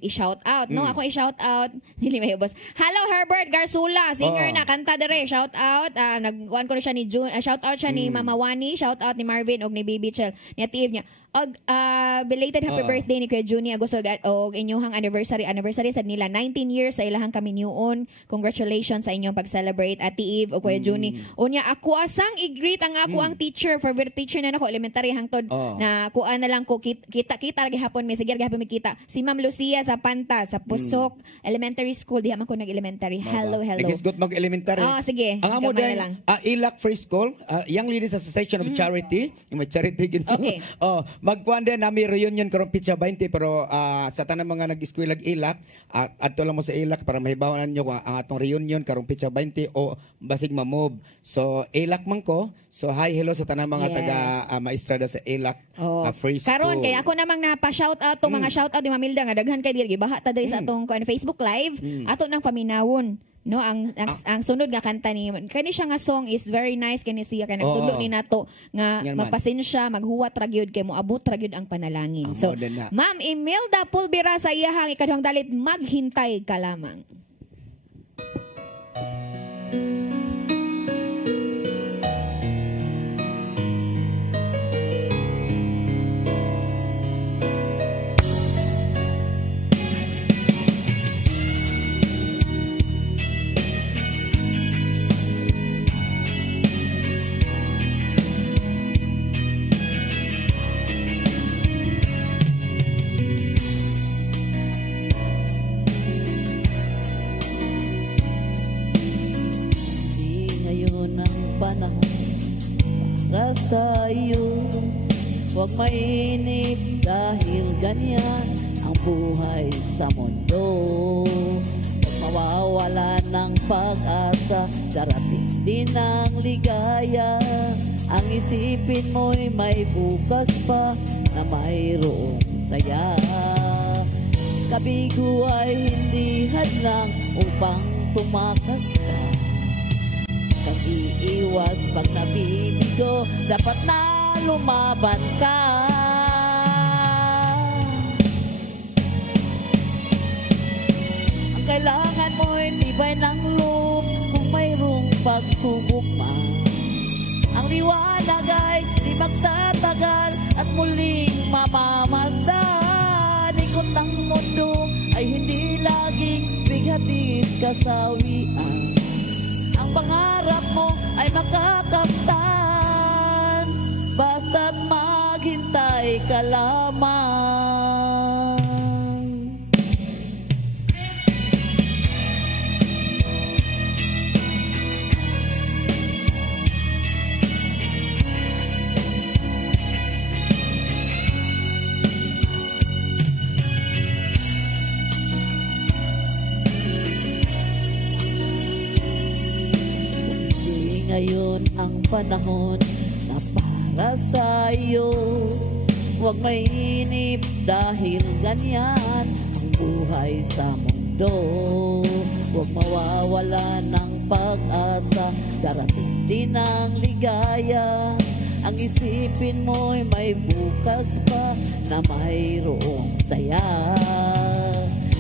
i-shout out. No, ako i-shout out. Dili mahiubos. Hello Herbert Garsula, singer na kanta dere. Shout out. Nagkuan ko na siya ni June. Shout out siya ni Mama Wani, shout out ni Marvin og ni Baby Chel. Ni Atiib niya. Belated happy birthday ni Kuya Juni Agosto og inyong anniversary sa nila 19 years sa ilahang kaminyuon. Congratulations sa inyong pag-celebrate Ate Eve o Kuya Juni. Unya ako asang i-greet ang ako ang teacher, favorite teacher na nako elementary hangtod na kuan na lang ko kita gihapon may sige gihapon may kita. Si Ma'am Lucia sa Panta sa Pusok Elementary School diha man ko nag-elementary. Hello. Nagisgot mag-elementary. Sige. Ang amo din Ilak Free School, Young Ladies Association of Charity. May charity gino. Okay. Magkuan din nami reunion karon pitsa 20 pero sa tanang mga nag-eskwela Ilak adto lang mo sa Ilak para mahibawan nyo ang atong reunion karon pitsa 20 o basig ma-move. So Ilak man ko. So hi hello sa tanang mga taga maestrada sa Ilak Free School. Karon kay ako namang napa-shout out tong mga shout out ni Mamilda nga daghan kay diri baha ta diri sa atong Facebook live ato nang paminawon. No, ang sunod nga kanta ni kani siya nga song is very nice kani siya kay nagtudlo ni nato nga magpasensya maghuwat ra gyud kay moabot ra gyud ang panalangin. So Ma'am Imelda Pulbira sa iyahang ikaduhang dalit maghintay ka lamang. Sa iyo, huwag mainip dahil ganyan ang buhay sa mundo. Huwag mawawala ng pag-asa, darating din ang ligaya. Ang isipin mo'y may bukas pa na mayroong saya. Kabigo ay hindi hadlang upang tumakas ka. Kung iiwas pag nabibigo, dapat na lumaban ka. Ang kailangan mo'y tibay ng loob kung mayroong pagsubok man. Ang liwanag ay di magtatagal at muling mamamasdan. Ikot ng mundo ay hindi laging bighatid kasawian. Ang pangarap mo ay makakamtan, basta't maghintay ka lamang. Ngayon ang panahon na para sa iyo. Huwag mainip dahil ganyan ang buhay sa mundo. Huwag mawawala ng pag-asa, darating din ang ligaya. Ang isipin mo'y may bukas pa na mayroong saya.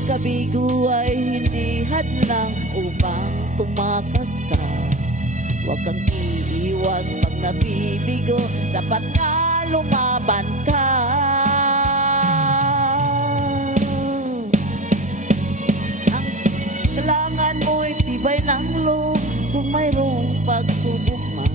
Kabigo ay hindi hadlang upang tumakas ka. Huwag kang iiwas pag nabibigo, dapat na lumaban ka. Ang kailangan mo'y tibay ng loob kung mayroong pagsubok man.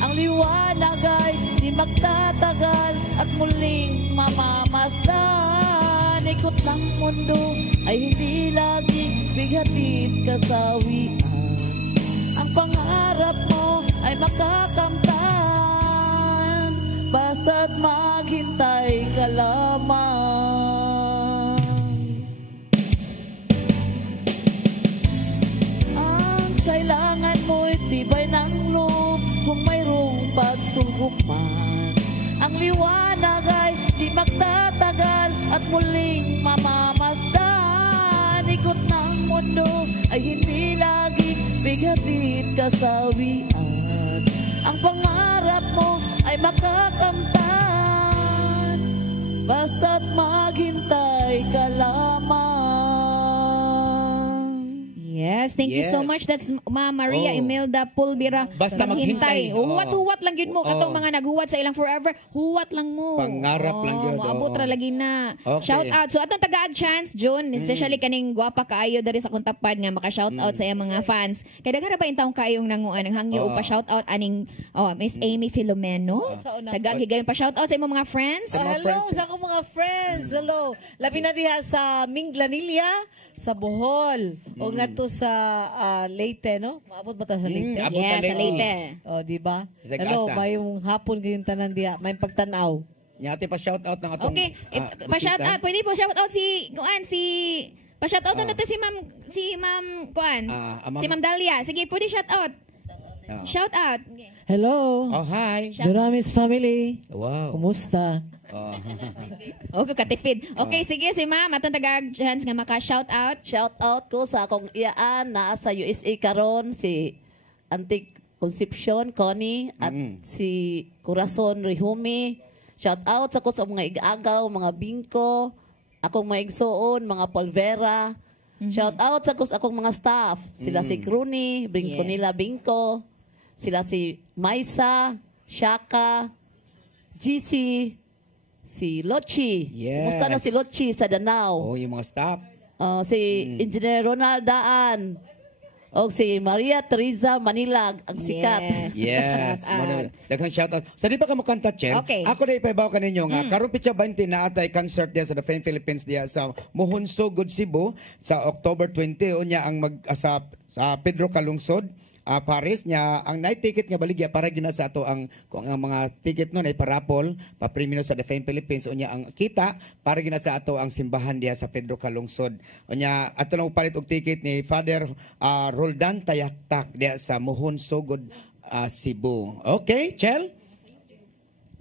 Ang liwanag ay di magtatagal at muling mamamasdan. Ikot ng mundo ay hindi laging bighatid kasawian. Ang pangarap mo ay makakamtan, basta't maghintay ka lamang. Ang kailangan mo'y tibay ng loob kung mayroong pagsubok man. Ang liwanag ay di magtatagal at muling mamamasdan. Ikot Ikot ng mundo ay hindi lagi bigatid kasawian. Ang pangarap mo ay makakamtan, basta't maghintay ka lamang. Yes, thank you so Yes. much. That's Ma'am Maria Oh. Imelda Pulbira. Basta maghintay. Huwat-huwat lang yun mo. Katong Oo. mga naghuwat sa ilang forever, huwat lang mo. Pangarap lang yun, Maabot oo. ra lagi na. Okay. Shout out. So atong tagaag chance, June, especially kaning gwapa kaayo dari sa kuntapad nga maka-shout out sa iyang mga fans. Kaya daghan ra ba yung taong kaayong nanguan ang hangyo Oo. pa shout out aning Miss Amy Filomeno. Tagag higayon pa shout out sa imong mga friends. Sa mga Hello friends. sa akong mga friends. Hello. Labi na diha sa Minglanilla, sa Bohol, o nga to sa Leyte, no? Maabot ba ta sa Leyte? Abot Yeah, na sa Leyte. Leyte. O, di ba? Sa Hello, Gasa. may yung hapon kayong tanan diha. May pagtanaw. Nyate pa shout out ng atong Okay, pa-shout out. Pwede po shout out si pa-shout out na to si Ma'am Kuan. Ma'am- Si Ma'am Dalia. Sige, pwede shout out. Shout out. Hello. Oh, hi. Duramis family. Wow. Kumusta? Oh. Okay, katipid. Okay, sige si Ma'am. Atong tagag-chance nga maka-shout out. Shout out ko sa akong iyaan na sa USA karon si Antique Concepcion Connie at si Corazon Rihumi. Shout out sa ko sa mga igagaw, mga bingko, akong mga igsoon, mga polvera. Shout out sa ko sa akong mga staff. Sila si Cruni, Bingko Yeah. nila Bingko. Sila si Maisa, Shaka, GC, si Lochi. Yes. Kumusta na si Lochi sa Danau? Oh, yung mga staff. Si Engineer Ronald Daan. O si Maria Teresa Manilag, ang sikat. Yes. Shout out. Daghang shout out. Sa di pa ka mo kanta, Chen? Okay. Ako na ipaibaw ka ninyo nga. Karon pitsa 20 na atay concert diya sa The Fame Philippines diya sa Muhunso, Good Cebu sa October 20. Unya ang sa Pedro Calungsod. Paris niya ang night ticket nga baligya para gina sa ato ang kung ang mga ticket nun ay parapol pa-premium sa The Fame Philippines unya ang kita para gina sa ato ang simbahan diya sa Pedro Calungsod unya ato lang palit og ticket ni Father Roldan Tayaktak diya sa Muhon Sugod Cebu. Okay, Chel?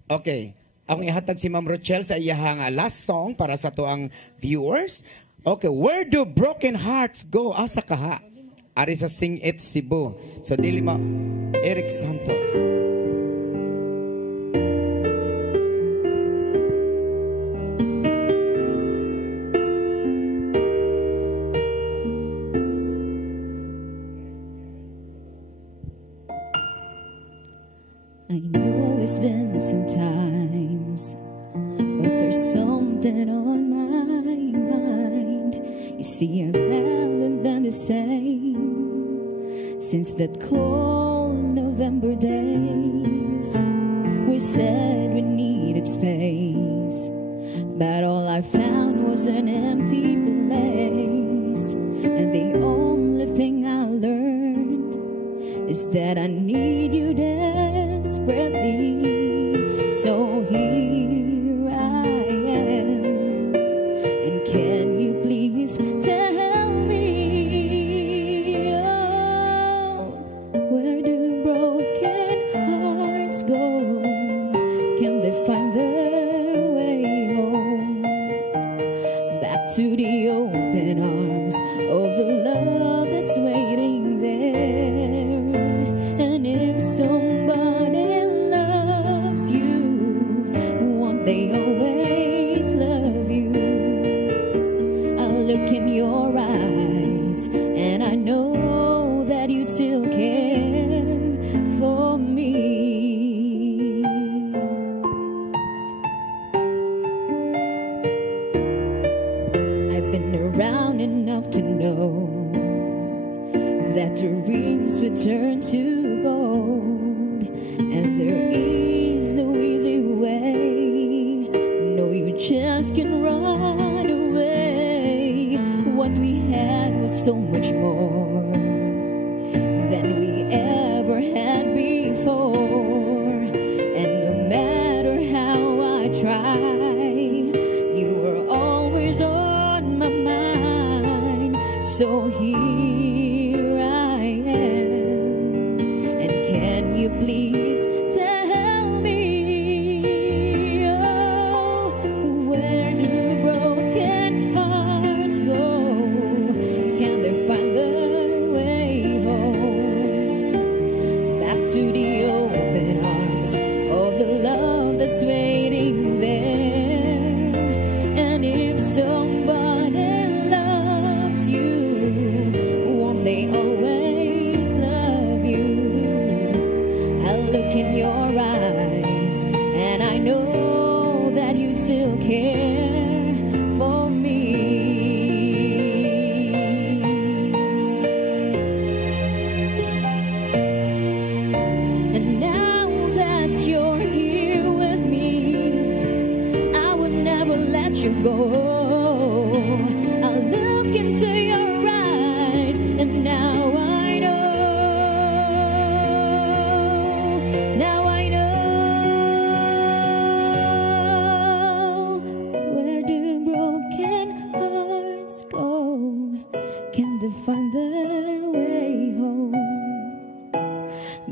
Okay. Akong ihatag si Ma'am Rochelle sa iyahang last song para sa ato ang viewers. Okay, where do broken hearts go? Asa kaha? Ari sa Sing It Cebu. So, dili ma Eric Santos. I know it's been some times, but there's something on my mind. You see, I haven't been the same since that cold November days. We said we needed space, but all I found was an empty place. And the only thing I learned is that I need you desperately. So here I am, and can you please tell me, oh, where do broken hearts go? Can they find their way home? Back to the open arms of the love that's waiting there. And if somebody loves you, won't they always love you? I look in your eyes and I know that you'd still care for me. I've been around enough to know that dreams would turn to gold, and there is no easy way. No, you just can run away. What we had was so much more than we ever had before, and no matter how I try, you were always on my mind. So here I am, and can you please tell me, oh, where do broken hearts go?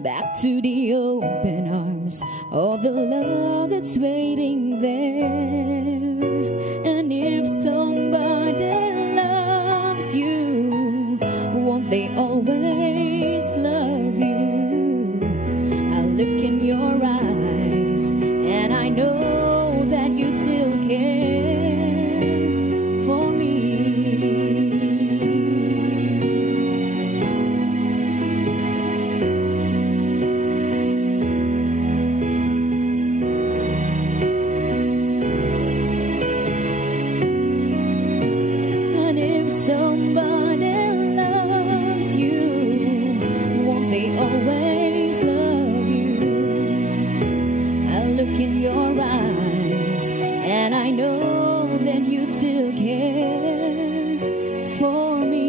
back to the open arms of the love that's waiting there. And if somebody loves you, won't they always love you? I look in your eyes and I know that you still care for me. And if somebody loves you, won't they always love you? I look in your eyes and I know that you still care for me.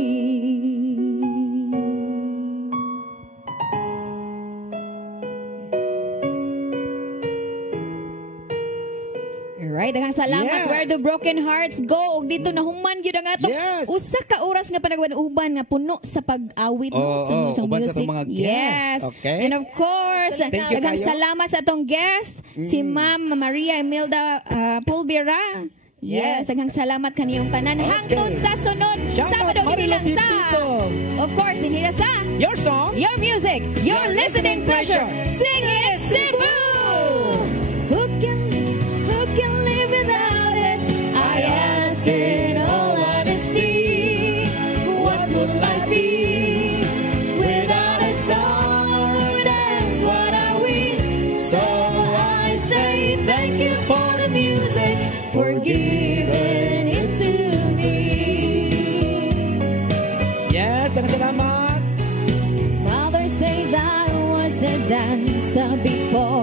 Alright, daghang salamat. Yes. Where do broken hearts go? Og dito na human gyud ang ato. Yes. Usa ka oras nga panagwan-uban nga puno sa pag-awit Oo, sa uban sa music. itong mga guests. Yes. Okay. And of course, Thank you daghang kayo. salamat sa atong guest, si Ma'am Maria Imelda Pulvera. Yes, daghang salamat kaniyong tanan. Hangtod sa sunod Shout out, Sabado Marila lang sa. Tito. Of course, dinhila sa Your song. your music, your listening pleasure. Sing it, Cebu! Who can live without it? I ask in all honesty. What would life be without a song or a dance? What are we? So I say thank you for the music, for giving it to me. Yes, daghang salamat. Mother says I was a dancer before.